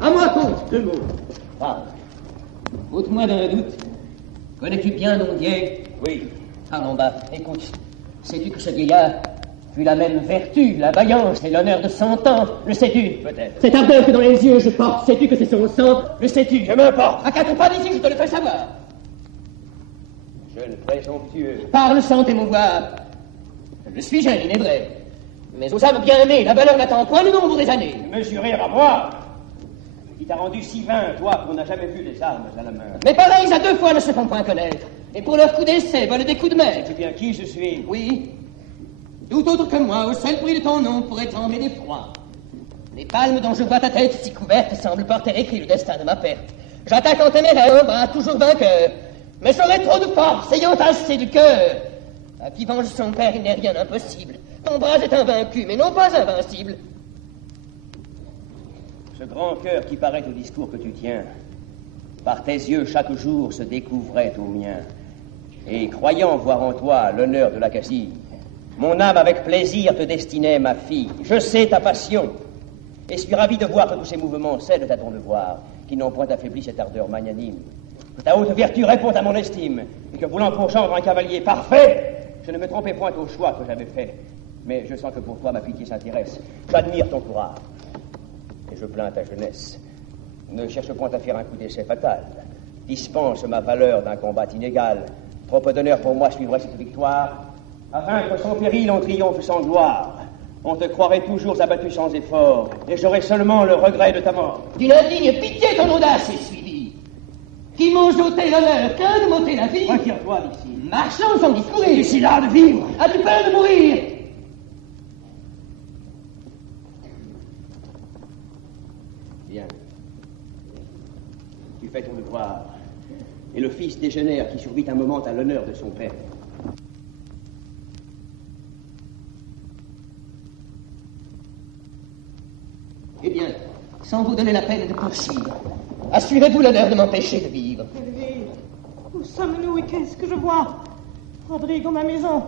À moi, comte. 2 mots. Ah. Ôte-moi d'un doute. Connais-tu bien Nondier? Oui. Parlons bas. Écoute, sais-tu que ce vieillard fut la même vertu, la vaillance et l'honneur de 100 ans? Le sais-tu? Peut-être. Cette ardeur que dans les yeux je porte, sais-tu que c'est son sang? Le sais-tu? Que m'importe. À 4 pas d'ici, je te le fais savoir. Jeune présomptueux. Parle sans t'émouvoir. Je suis jeune, il est vrai. Mais aux âmes bien aimées, la valeur n'attend point le nombre des années. Mesurer à moi qui t'a rendu si vain, toi, qu'on n'a jamais vu les armes à la main. Mais pareils à 2 fois ne se font point connaître. Et pour leur coup d'essai, volent des coups de maître. Sais-tu bien qui je suis? Oui. Tout autre que moi, au seul bruit de ton nom, pourrait trembler d'effroi. Les palmes dont je vois ta tête si couverte semblent porter écrit le destin de ma perte. J'attaque en téméraire, bras toujours vainqueur. Mais j'aurais trop de force, ayant assez de cœur. À qui venge son père, il n'est rien d'impossible. Ton bras est invaincu, mais non pas invincible. Ce grand cœur qui paraît au discours que tu tiens, par tes yeux chaque jour se découvrait au mien. Et croyant voir en toi l'honneur de la Casille, mon âme avec plaisir te destinait ma fille. Je sais ta passion, et suis ravi de voir que tous ces mouvements cèdent à ton devoir, qui n'ont point affaibli cette ardeur magnanime. Que ta haute vertu répond à mon estime, et que voulant pour gendre un cavalier parfait, je ne me trompais point au choix que j'avais fait. Mais je sens que pour toi ma pitié s'intéresse. J'admire ton courage, et je plains ta jeunesse. Ne cherche point à faire un coup d'essai fatal. Dispense ma valeur d'un combat inégal. Trop peu d'honneur pour moi suivrait cette victoire. À vaincre sans péril, on triomphe sans gloire. On te croirait toujours abattu sans effort, et j'aurais seulement le regret de ta mort. D'une indigne pitié, ton audace est suivie. Qui m'ose ôter l'honneur, qu'un de m'ôter la vie. Retire-toi d'ici. Marchons sans discourir. Ici là de vivre. As-tu peur de mourir? Bien. Tu fais ton devoir. Et le fils dégénère qui survit un moment à l'honneur de son père. Eh bien, sans vous donner la peine de poursuivre, assurez-vous l'honneur de m'empêcher de vivre. Elvire, où sommes-nous et qu'est-ce que je vois? Rodrigue en ma maison,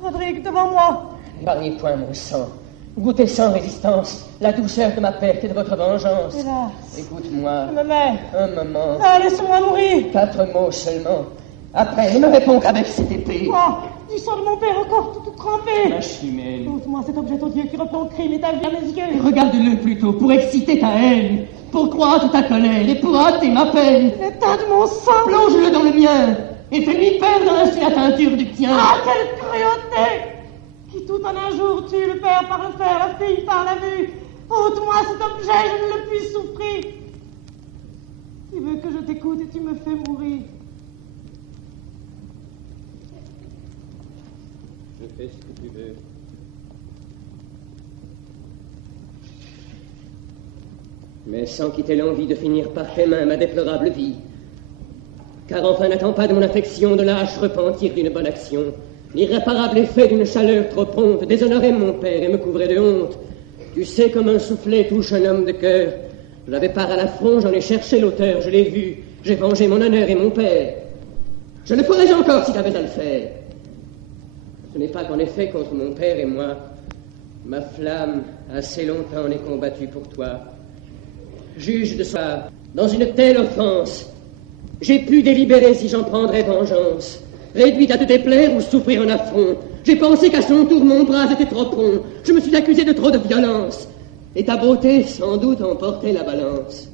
Rodrigue devant moi. N'épargnez point mon sang. Goûtez sans résistance la douceur de ma perte et de votre vengeance. Hélas. Écoute-moi. Je me mets. Un moment. Ah, laisse-moi mourir. 4 mots seulement. Après, ne me réponds qu'avec cette épée. Quoi? Du sang de mon père encore tout trempé. Lâche humaine. Ôte-moi cet objet odieux qui reprend crime et ta vie à mes yeux. Regarde-le plutôt pour exciter ta haine, pour croître ta colère et pour hâter ma peine. L'état de mon sang. Plonge-le dans le mien et fais-lui perdre ainsi la teinture du tien. Ah, quelle cruauté! Qui tout en un jour tue le père par le fer, la fille par la vue. Ôte-moi cet objet, je ne le puis souffrir. Tu veux que je t'écoute et tu me fais mourir. Je fais ce que tu veux. Mais sans quitter l'envie de finir par tes mains ma déplorable vie. Car enfin n'attends pas de mon affection de lâche repentir d'une bonne action. L'irréparable effet d'une chaleur trop prompte déshonorait mon père et me couvrait de honte. Tu sais comme un soufflet touche un homme de cœur. Je l'avais part à l'affront, j'en ai cherché l'auteur, je l'ai vu, j'ai vengé mon honneur et mon père. Je le ferais encore si t'avais à le faire. Ce n'est pas qu'en effet contre mon père et moi, ma flamme assez longtemps n'est combattue pour toi. Juge de soi, dans une telle offense, j'ai pu délibérer si j'en prendrais vengeance. Réduite à te déplaire ou souffrir un affront, j'ai pensé qu'à son tour mon bras était trop prompt. Je me suis accusé de trop de violence. Et ta beauté, sans doute, emportait la balance.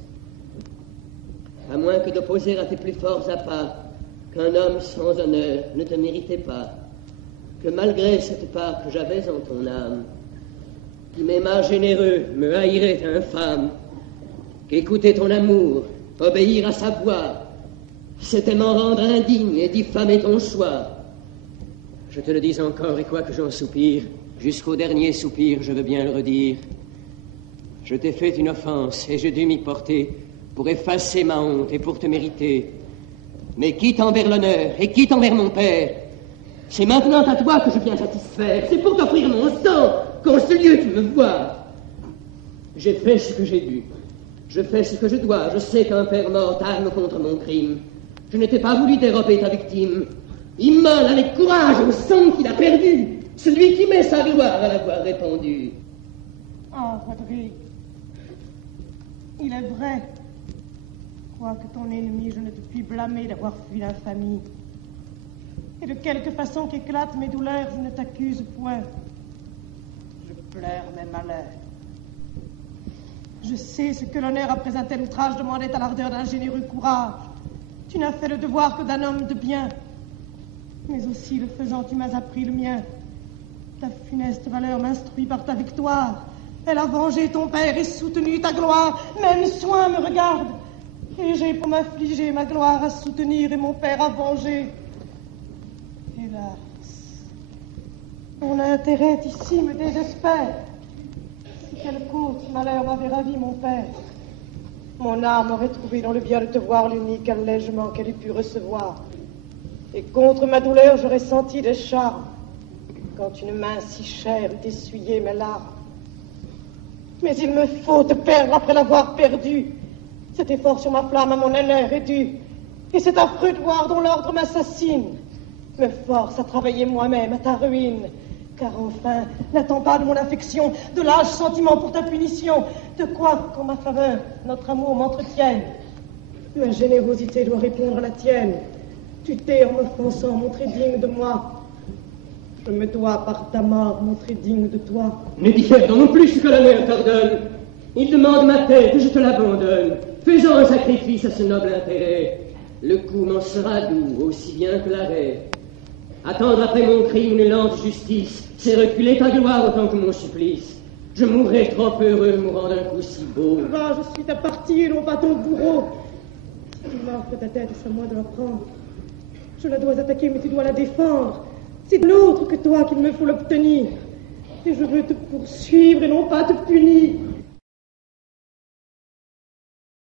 À moins que d'opposer à tes plus forts appas qu'un homme sans honneur ne te méritait pas, que malgré cette part que j'avais en ton âme, qui m'aima généreux, me haïrait infâme, qu'écouter ton amour, obéir à sa voix, c'était m'en rendre indigne et diffamer ton choix. Je te le dis encore, et quoi que j'en soupire, jusqu'au dernier soupir, je veux bien le redire. Je t'ai fait une offense, et je dû m'y porter pour effacer ma honte et pour te mériter. Mais quitte envers l'honneur et quitte envers mon père, c'est maintenant à toi que je viens satisfaire. C'est pour t'offrir mon sang qu'en ce lieu tu me vois. J'ai fait ce que j'ai dû. Je fais ce que je dois. Je sais qu'un père mort arme contre mon crime. Je ne t'ai pas voulu dérober ta victime. Immole avec courage au sang qu'il a perdu, celui qui met sa gloire à l'avoir répandu. Ah, Rodrigue. Il est vrai. Quoique ton ennemi, je ne te puis blâmer d'avoir fui l'infamie. Et de quelque façon qu'éclatent mes douleurs, je ne t'accuse point. Je pleure mes malheurs. Je sais ce que l'honneur après un tel outrage demandait à l'ardeur d'un généreux courage. Tu n'as fait le devoir que d'un homme de bien. Mais aussi, le faisant, tu m'as appris le mien. Ta funeste valeur m'instruit par ta victoire. Elle a vengé ton père et soutenu ta gloire. Même soin me regarde. Et j'ai pour m'affliger ma gloire à soutenir et mon père à venger. Hélas, mon intérêt ici me désespère. Si quelque autre malheur m'avait ravi mon père, mon âme aurait trouvé dans le bien de te voir l'unique allègement qu'elle eût pu recevoir. Et contre ma douleur, j'aurais senti des charmes, quand une main si chère eût essuyé mes larmes. Mais il me faut te perdre après l'avoir perdu. Cet effort sur ma flamme à mon honneur est dû. Et cet affreux devoir dont l'ordre m'assassine me force à travailler moi-même à ta ruine. Car enfin, n'attends pas de mon affection, de l'âge sentiment pour ta punition, de quoi qu'en ma faveur, notre amour m'entretienne. Ma générosité doit répondre à la tienne. Tu t'es, en m'offensant, montré digne de moi. Je me dois, par ta mort, montrer digne de toi. Ne diffère non plus ce que l'honneur t'ordonne. Il demande ma tête, je te l'abandonne. Faisons un sacrifice à ce noble intérêt. Le coup m'en sera doux, aussi bien que l'arrêt. Attendre après mon crime une lente justice, c'est reculer ta gloire autant que mon supplice. Je mourrai trop heureux mourant d'un coup si beau. Va, je suis ta partie et non pas ton bourreau. Si tu m'offres ta tête, c'est à moi de la prendre. Je la dois attaquer, mais tu dois la défendre. C'est de l'autre que toi qu'il me faut l'obtenir. Et je veux te poursuivre et non pas te punir.